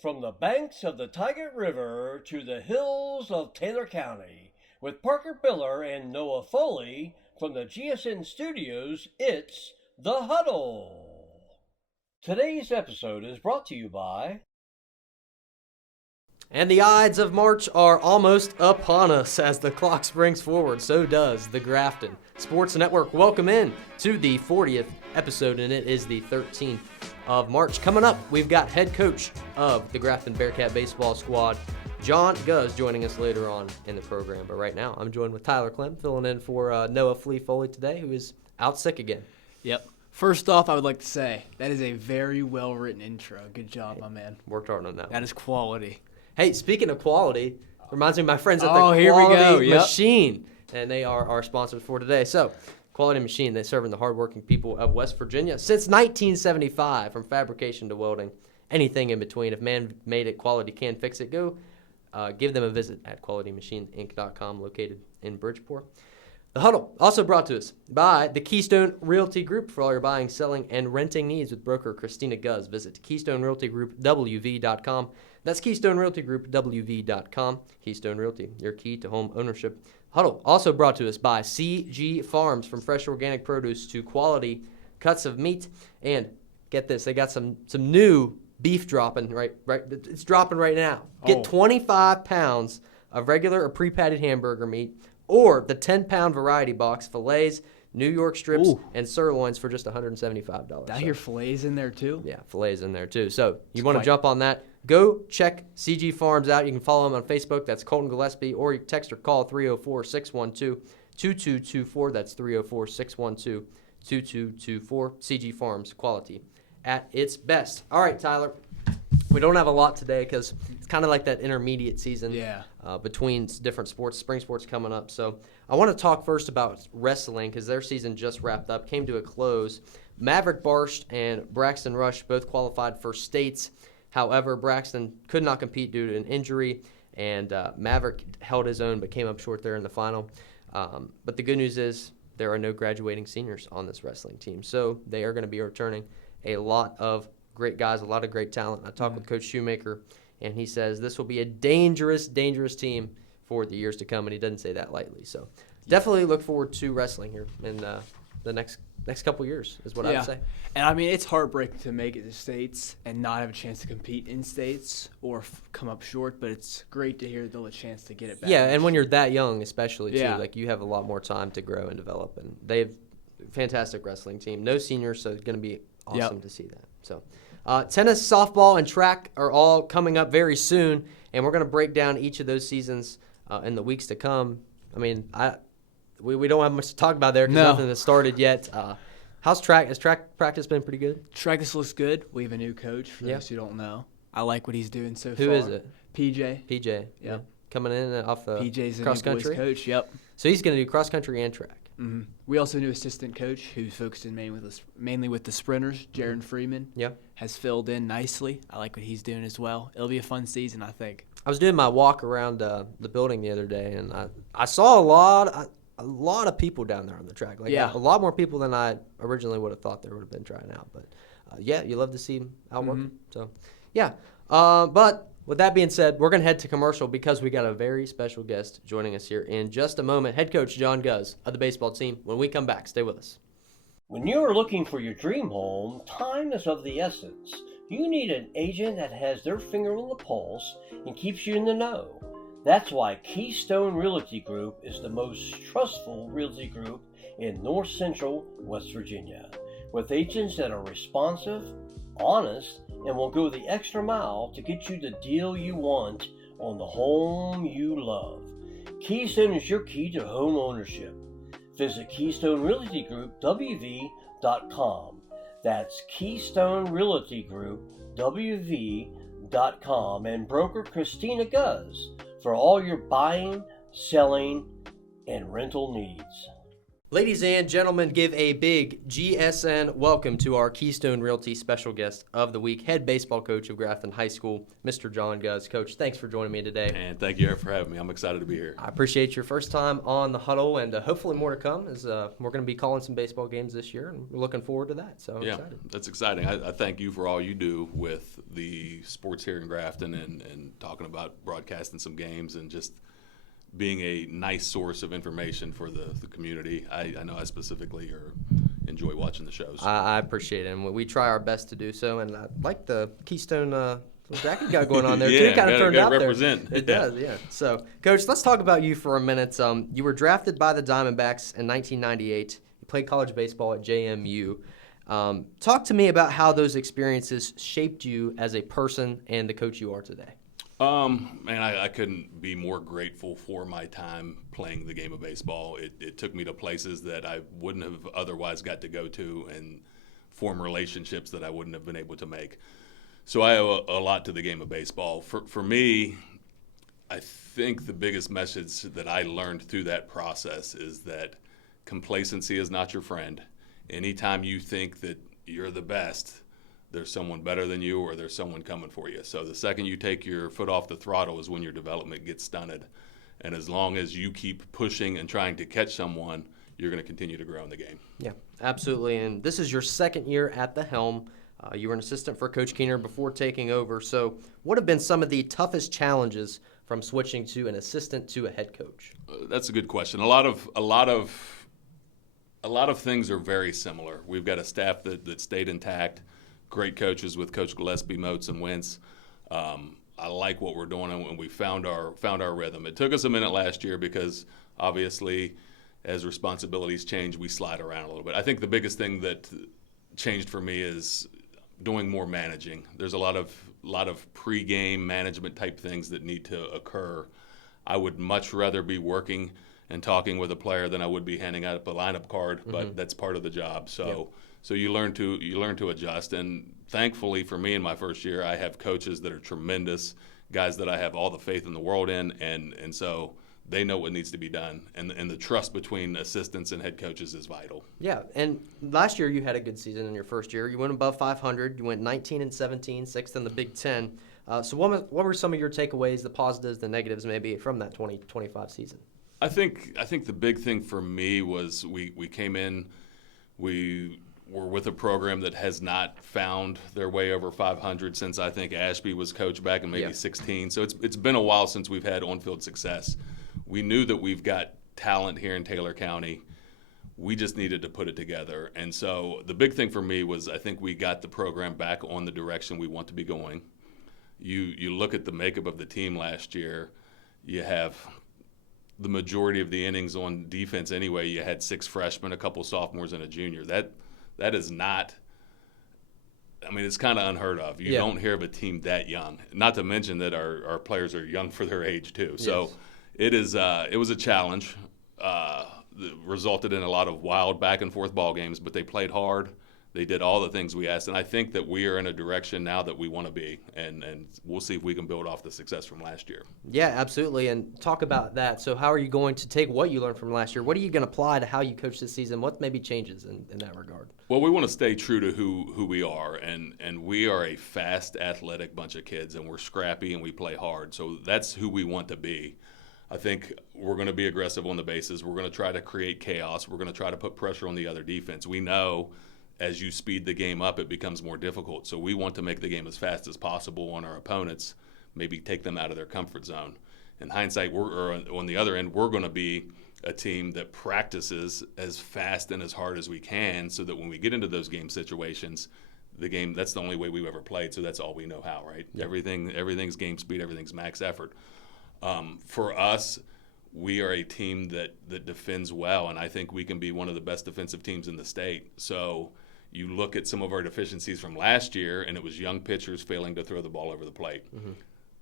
From the banks of the Tigard River to the hills of Taylor County, with Parker Biller and Noah Foley from the GSN studios, it's The Huddle. Today's episode is brought to you by... And the Ides of March are almost upon us as the clock springs forward. So does the Grafton Sports Network. Welcome in to the 40th episode, and it is the 13th of March. Coming up, we've got head coach of the Grafton Bearcat baseball squad, John Gouzd, joining us later on in the program. But right now, I'm joined with Tyler Clem, filling in for Noah Foley today, who is out sick again. Yep. First off, I would like to say that is a very well-written intro. Good job, my man. Worked hard on that. That is quality. Hey, speaking of quality, reminds me of my friends at the Here we go. Quality Yep. Machine, and they are our sponsors for today. So, Quality Machine, they serving the hardworking people of West Virginia since 1975, from fabrication to welding, anything in between. If man-made it, quality can fix it. Go give them a visit at qualitymachineinc.com, located in Bridgeport. The Huddle, also brought to us by the Keystone Realty Group for all your buying, selling, and renting needs with broker Christina Gouzd. Visit KeystoneRealtyGroupWV.com. That's Keystone Realty Group, WV.com. Keystone Realty, your key to home ownership. Huddle, also brought to us by CG Farms, from fresh organic produce to quality cuts of meat. And get this, they got some new beef dropping right. It's dropping right now. Get 25 pounds of regular or pre-patted hamburger meat, or the 10-pound variety box, fillets, New York strips, and sirloins for just $175. Did I hear fillets in there too? Yeah, fillets in there too. So you want to jump on that, go check CG Farms out. You can follow him on Facebook. That's Colton Gillespie, or you text or call 304-612-2224. That's 304-612-2224. CG Farms, quality at its best. All right, Tyler. We don't have a lot today because it's kind of like that intermediate season between different sports, spring sports coming up. So I want to talk first about wrestling because their season just wrapped up, came to a close. Maverick Barsht and Braxton Rush both qualified for states. However, Braxton could not compete due to an injury, and Maverick held his own but came up short there in the final. But the good news is there are no graduating seniors on this wrestling team, so they are going to be returning a lot of great guys, a lot of great talent. I talked with Coach Shoemaker, and he says this will be a dangerous, dangerous team for the years to come, and he doesn't say that lightly. So definitely look forward to wrestling here in the next couple years is what I would say. And, I mean, it's heartbreaking to make it to states and not have a chance to compete in states or come up short, but it's great to hear they'll have a chance to get it back. Yeah, and when you're that young especially, too, Yeah. like you have a lot more time to grow and develop, and they have a fantastic wrestling team. No seniors, so it's going to be awesome to see that. So tennis, softball, and track are all coming up very soon, and we're going to break down each of those seasons in the weeks to come. I mean, we don't have much to talk about there because nothing has started yet. How's track? Has track practice been pretty good? Practice looks good. We have a new coach, for those who don't know. I like what he's doing so far. Who is it? PJ. PJ. Yeah. Coming in off the PJ's cross the new boys country coach, yep. So he's going to do cross country and track. Mm-hmm. We also have a new assistant coach who's focused in mainly with the sprinters. Jaron Freeman has filled in nicely. I like what he's doing as well. It'll be a fun season, I think. I was doing my walk around the building the other day, and I saw a lot of people down there on the track. A lot more people than I originally would have thought there would have been trying out. But you love to see them out working. So but with that being said, we're going to head to commercial because we got a very special guest joining us here in just a moment. Head coach John Gouzd of the baseball team. When we come back, stay with us. When you're looking for your dream home, time is of the essence. You need an agent that has their finger on the pulse and keeps you in the know. That's why Keystone Realty Group is the most trustful realty group in North Central West Virginia, with agents that are responsive, honest, and will go the extra mile to get you the deal you want on the home you love. Keystone is your key to home ownership. Visit Keystone Realty Group, WV.com. That's Keystone Realty Group, WV.com, and broker Christina Gouzd for all your buying, selling, and rental needs. Ladies and gentlemen, give a big GSN welcome to our Keystone Realty special guest of the week, head baseball coach of Grafton High School, Mr. John Gouzd. Coach, thanks for joining me today. And thank you for having me. I'm excited to be here. I appreciate your first time on the Hudl, and hopefully more to come as we're going to be calling some baseball games this year, and we're looking forward to that. So I'm excited. That's exciting. I thank you for all you do with the sports here in Grafton and talking about broadcasting some games and just being a nice source of information for the community. I know I specifically enjoy watching the shows. I appreciate it, and we try our best to do so. And I like the Keystone jacket got going on there too. Kind of turned out represent. There. It does, yeah. So, Coach, let's talk about you for a minute. You were drafted by the Diamondbacks in 1998. You played college baseball at JMU. Talk to me about how those experiences shaped you as a person and the coach you are today. Man, I couldn't be more grateful for my time playing the game of baseball. It took me to places that I wouldn't have otherwise got to go to and form relationships that I wouldn't have been able to make. So I owe a lot to the game of baseball. For me, I think the biggest message that I learned through that process is that complacency is not your friend. Anytime you think that you're the best, there's someone better than you or there's someone coming for you. So the second you take your foot off the throttle is when your development gets stunted. And as long as you keep pushing and trying to catch someone, you're going to continue to grow in the game. Yeah, absolutely. And this is your second year at the helm. You were an assistant for Coach Keener before taking over. So what have been some of the toughest challenges from switching to an assistant to a head coach? That's a good question. A lot of things are very similar. We've got a staff that stayed intact. Great coaches with Coach Gillespie, Moats, and Wentz. I like what we're doing, and we found our rhythm. It took us a minute last year because obviously, as responsibilities change, we slide around a little bit. I think the biggest thing that changed for me is doing more managing. There's a lot of pre-game management type things that need to occur. I would much rather be working and talking with a player than I would be handing out a lineup card, but that's part of the job. So. Yep. So you learn to adjust, and thankfully for me in my first year, I have coaches that are tremendous, guys that I have all the faith in the world in, and so they know what needs to be done, and the trust between assistants and head coaches is vital. Yeah, and last year you had a good season in your first year. You went above 500. You went 19-17, sixth in the Big Ten. So what were some of your takeaways, the positives, the negatives, maybe from that 2025 season? I think the big thing for me was we came in, we were with a program that has not found their way over 500 since I think Ashby was coach back in maybe 16. So it's been a while since we've had on-field success. We knew that we've got talent here in Taylor County. We just needed to put it together. And so the big thing for me was I think we got the program back on the direction we want to be going. You look at the makeup of the team last year, you have the majority of the innings on defense anyway. You had 6 freshmen, a couple sophomores, and a junior. That is not – I mean, it's kind of unheard of. You don't hear of a team that young, not to mention that our players are young for their age too. So it was a challenge. That resulted in a lot of wild back-and-forth ball games, but they played hard. They did all the things we asked, and I think that we are in a direction now that we want to be, and we'll see if we can build off the success from last year. Yeah, absolutely, and talk about that. So how are you going to take what you learned from last year? What are you going to apply to how you coach this season? What maybe changes in that regard? Well, we want to stay true to who we are, and we are a fast, athletic bunch of kids, and we're scrappy and we play hard. So that's who we want to be. I think we're going to be aggressive on the bases. We're going to try to create chaos. We're going to try to put pressure on the other defense. We know as you speed the game up, it becomes more difficult. So we want to make the game as fast as possible on our opponents, maybe take them out of their comfort zone. In hindsight, on the other end, we're going to be a team that practices as fast and as hard as we can so that when we get into those game situations, that's the only way we've ever played, so that's all we know how, right? Yep. Everything's game speed, everything's max effort. For us, we are a team that defends well, and I think we can be one of the best defensive teams in the state. So you look at some of our deficiencies from last year, and it was young pitchers failing to throw the ball over the plate. Mm-hmm.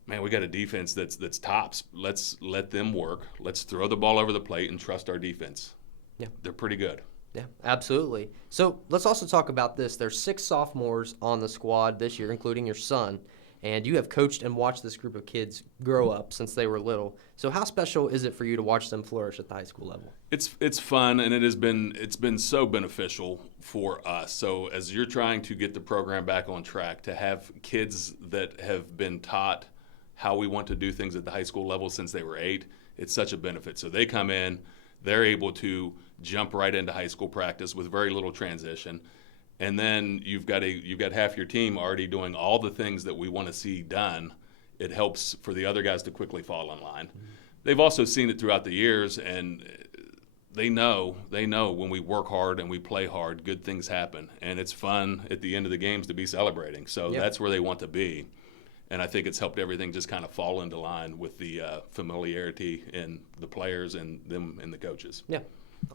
Man, we got a defense that's tops. Let's let them work. Let's throw the ball over the plate and trust our defense. Yeah, they're pretty good. Yeah, absolutely. So let's also talk about this. There's 6 sophomores on the squad this year, including your son. and you have coached and watched this group of kids grow up since they were little. So how special is it for you to watch them flourish at the high school level? It's fun, and it's been so beneficial for us. So as you're trying to get the program back on track, to have kids that have been taught how we want to do things at the high school level since they were 8, it's such a benefit. So they come in, they're able to jump right into high school practice with very little transition. And then you've got half your team already doing all the things that we want to see done. It helps for the other guys to quickly fall in line. Mm-hmm. They've also seen it throughout the years, and they know when we work hard and we play hard, good things happen. And it's fun at the end of the games to be celebrating. So that's where they want to be. And I think it's helped everything just kind of fall into line with the familiarity in the players and them and the coaches. Yeah,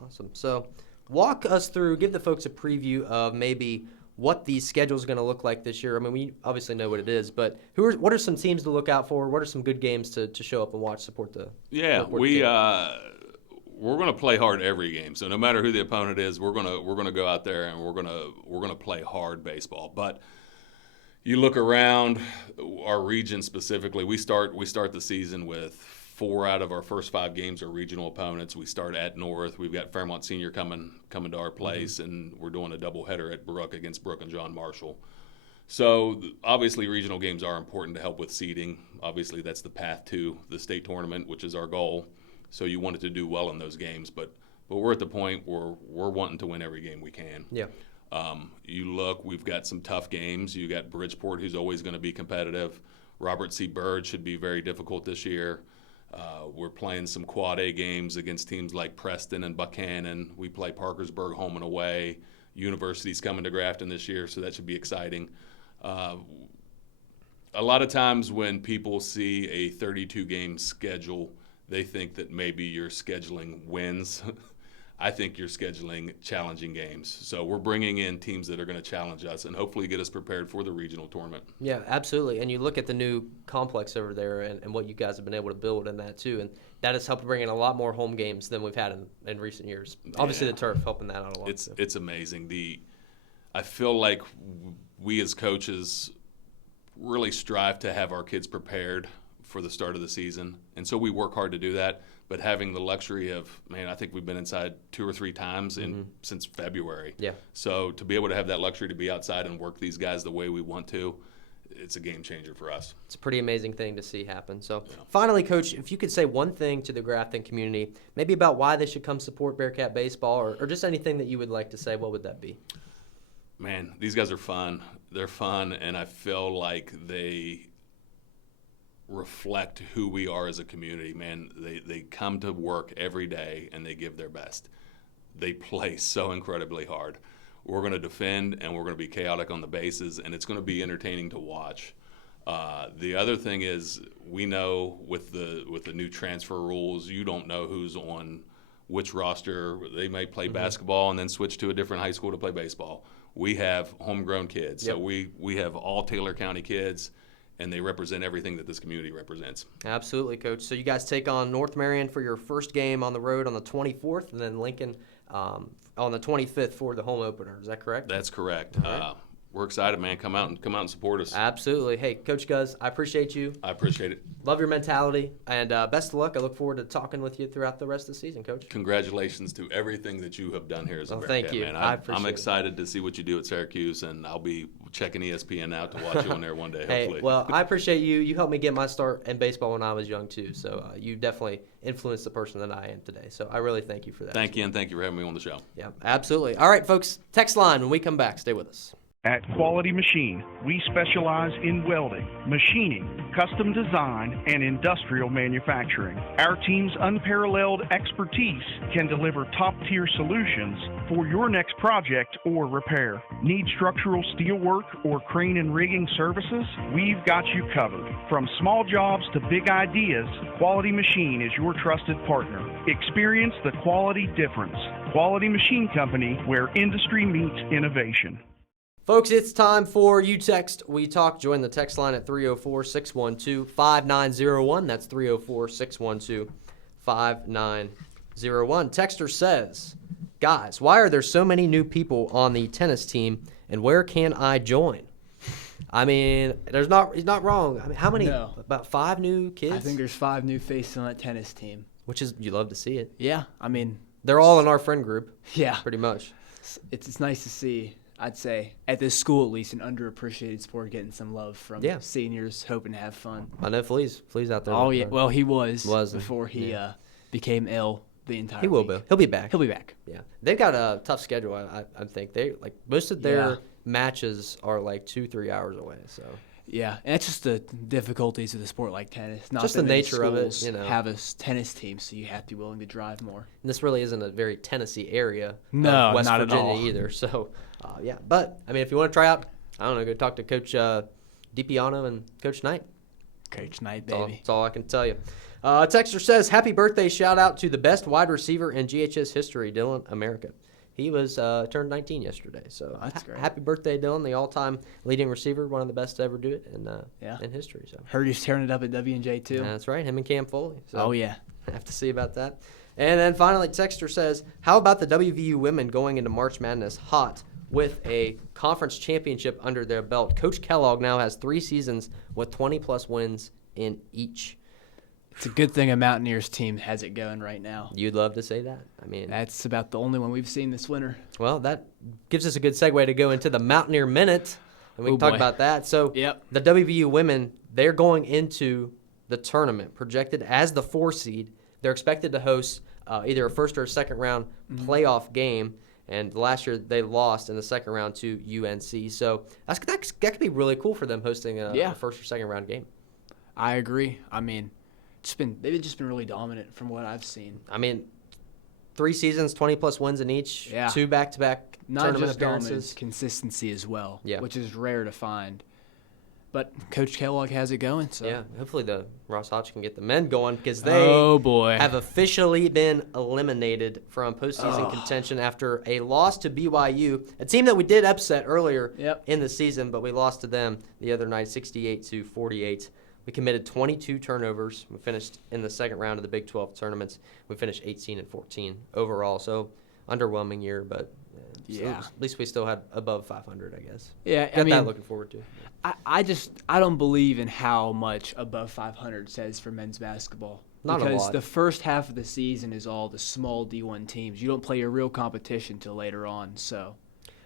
awesome. So walk us through, give the folks a preview of maybe what the schedule is going to look like this year. I mean, we obviously know what it is, but what are some teams to look out for? What are some good games to show up and watch, support the we're going to play hard every game. So no matter who the opponent is, we're going to go out there and we're going to play hard baseball. But you look around our region specifically, we start the season with 4 out of our first 5 games are regional opponents. We start at North. We've got Fairmont Senior coming to our place, and we're doing a doubleheader at Brooke against Brooke and John Marshall. So obviously regional games are important to help with seeding. Obviously that's the path to the state tournament, which is our goal. So you want it to do well in those games, but we're at the point where we're wanting to win every game we can. Yeah. You look, we've got some tough games. You got Bridgeport, who's always going to be competitive. Robert C. Byrd should be very difficult this year. We're playing some Quad A games against teams like Preston and Buchanan. We play Parkersburg home and away. University's coming to Grafton this year, so that should be exciting. A lot of times when people see a 32-game schedule, they think that maybe you're scheduling wins. I think you're scheduling challenging games. So we're bringing in teams that are going to challenge us and hopefully get us prepared for the regional tournament. Yeah, absolutely. And you look at the new complex over there and what you guys have been able to build in that too. And that has helped bring in a lot more home games than we've had in recent years. Obviously the turf helping that out a lot. It's amazing. I feel like we as coaches really strive to have our kids prepared for the start of the season. And so we work hard to do that. But having the luxury of, I think we've been inside 2 or 3 times since February. Yeah. So to be able to have that luxury to be outside and work these guys the way we want to, it's a game changer for us. It's a pretty amazing thing to see happen. So finally, Coach, if you could say one thing to the Grafton community, maybe about why they should come support Bearcat baseball or just anything that you would like to say, what would that be? Man, these guys are fun. They're fun, and I feel like they reflect who we are as a community. Man, they come to work every day and they give their best. They play so incredibly hard. We're going to defend and we're going to be chaotic on the bases, and it's going to be entertaining to watch. The other thing is, we know with the new transfer rules, you don't know who's on which roster. They might play basketball and then switch to a different high school to play baseball. We have homegrown kids. Yep. So we have all Taylor County kids, and they represent everything that this community represents. Absolutely, Coach. So you guys take on North Marion for your first game on the road on the 24th, and then Lincoln on the 25th for the home opener. Is that correct? That's correct. Right. We're excited, man. Come out and support us. Absolutely. Hey, Coach Gouzd, I appreciate you. I appreciate it. Love your mentality, and best of luck. I look forward to talking with you throughout the rest of the season, Coach. Congratulations to everything that you have done here as a Bearcat, thank you. man. I appreciate I'm excited to see what you do at Syracuse, and I'll be checking ESPN out to watch you on there one day, hopefully. Hey, well, I appreciate you. You helped me get my start in baseball when I was young, too. So you definitely influenced the person that I am today. So I really thank you for that. Thank you, and thank you for having me on the show. Yeah, absolutely. All right, folks, text line when we come back. Stay with us. At Quality Machine, we specialize in welding, machining, custom design, and industrial manufacturing. Our team's unparalleled expertise can deliver top-tier solutions for your next project or repair. Need structural steel work or crane and rigging services? We've got you covered. From small jobs to big ideas, Quality Machine is your trusted partner. Experience the quality difference. Quality Machine Company, where industry meets innovation. Folks, it's time for You Text, We Talk. Join the text line at 304-612-5901. That's 304-612-5901. Texter says, guys, why are there so many new people on the tennis team, and where can I join? I mean, he's not wrong. I mean, how many? No. About 5 new kids? I think there's 5 new faces on that tennis team. Which is, you love to see it. Yeah, I mean. They're all in our friend group. Yeah. Pretty much. It's nice to see, I'd say, at this school at least, an underappreciated sport getting some love from seniors hoping to have fun. I know Flea's out there. Oh, yeah. Well, he was Wasn't. before he became ill the entire He will week. be. He'll be back. He'll be back. Yeah. They've got a tough schedule, I think. They like most of their matches are like 2-3 hours away, so. Yeah, and it's just the difficulties of the sport like tennis. Not Just that the many nature of it, schools you know. have a tennis team, so you have to be willing to drive more. And this really isn't a very Tennessee area No, of West not at Virginia all. either. So, yeah. But, I mean, if you want to try out, I don't know, go talk to Coach DiPiano and Coach Knight. Coach Knight, That's baby. all I can tell you. Texter says, happy birthday shout out to the best wide receiver in GHS history, Dylan America. He was turned 19 yesterday, so That's great. Happy birthday, Dylan, the all-time leading receiver, one of the best to ever do it in history. So Heard he's tearing it up at W&J too. that's right, him and Cam Foley. So Oh yeah. have to see about that. And then finally, Texter says, how about the WVU women going into March Madness hot with a conference championship under their belt? Coach Kellogg now has 3 seasons with 20-plus wins in each. It's a good thing a Mountaineers team has it going right now. You'd love to say that. I mean, That's about the only one we've seen this winter. well, that gives us a good segue to go into the Mountaineer Minute, and we can talk boy. about that. So Yep. the WVU women, they're going into the tournament projected as the 4 seed. They're expected to host either a first or a second round playoff game. And last year they lost in the second round to UNC. So that could be really cool for them hosting a first or second round game. I agree. I mean, they've just been really dominant from what I've seen. I mean, 3 seasons, 20-plus wins in each, Yeah. 2 back-to-back Not tournament just dominance, appearances. consistency as well, Yeah. which is rare to find. But Coach Kellogg has it going. So. Yeah, hopefully the Ross Hodge can get the men going because they Oh boy. have officially been eliminated from postseason contention after a loss to BYU, a team that we did upset earlier in the season, but we lost to them the other night, 68-48. We committed 22 turnovers. We finished in the second round of the Big 12 tournaments. We finished 18-14 overall, so underwhelming year, but at least we still had above 500, I guess. Yeah, Got I mean, that looking forward to. I don't believe in how much above 500 says for men's basketball. Not a because lot. the first half of the season is all the small D1 teams. You don't play your real competition till later on. So,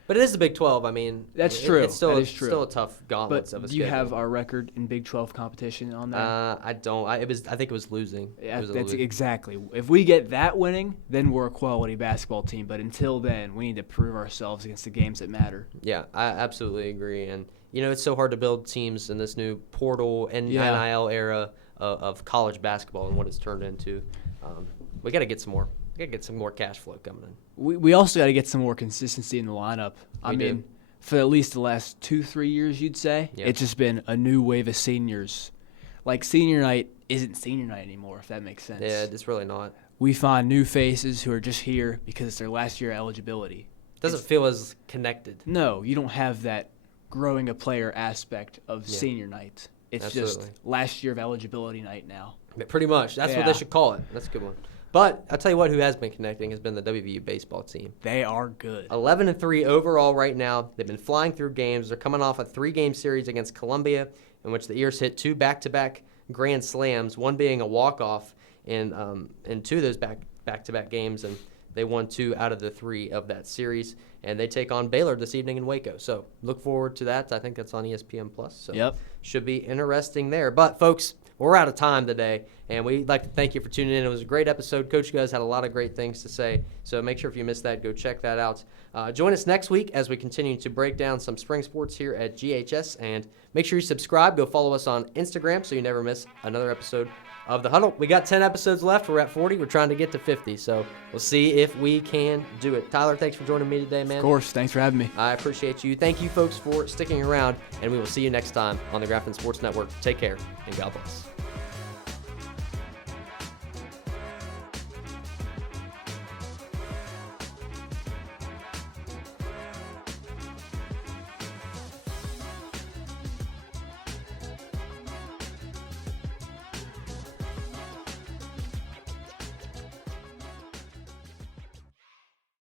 But it is the Big 12. I mean, That's true. It's still, That is true. still a tough gauntlet but of a do you schedule. have our record in Big 12 competition on there? I don't. I think it was losing. Yeah, It was a that's lose. exactly. If we get that winning, then we're a quality basketball team. But until then, we need to prove ourselves against the games that matter. Yeah, I absolutely agree. And, it's so hard to build teams in this new portal and Yeah. NIL era of college basketball and what it's turned into. We got to get some more. We got to get some more cash flow coming in. We also got to get some more consistency in the lineup. I We do. mean, for at least the last 2-3 years, you'd say, Yeah. it's just been a new wave of seniors. Like, senior night isn't senior night anymore, if that makes sense. Yeah, it's really not. We find new faces who are just here because it's their last year eligibility. Doesn't feel as connected. No, you don't have that growing a player aspect of senior night. It's Absolutely. just last year of eligibility night now. Pretty much. That's what they Yeah. should call it. That's a good one. But I'll tell you what, who has been connecting has been the WVU baseball team. They are good. 11-3 overall right now. They've been flying through games. They're coming off a 3-game series against Columbia, in which the Ears hit 2 back-to-back grand slams, one being a walk-off in 2 of those back-to-back games, and they won 2 out of the 3 of that series. And they take on Baylor this evening in Waco. So look forward to that. I think that's on ESPN+. So should be interesting there. But, folks, we're out of time today, and we'd like to thank you for tuning in. It was a great episode. Coach Gouzd had a lot of great things to say, so make sure if you missed that, go check that out. Join us next week as we continue to break down some spring sports here at GHS, and make sure you subscribe. Go follow us on Instagram so you never miss another episode of The Hudl. We got 10 episodes left. We're at 40. We're trying to get to 50, so we'll see if we can do it. Tyler, thanks for joining me today, man. Of course. Thanks for having me. I appreciate you. Thank you, folks, for sticking around, and we will see you next time on the Grafton Sports Network. Take care, and God bless.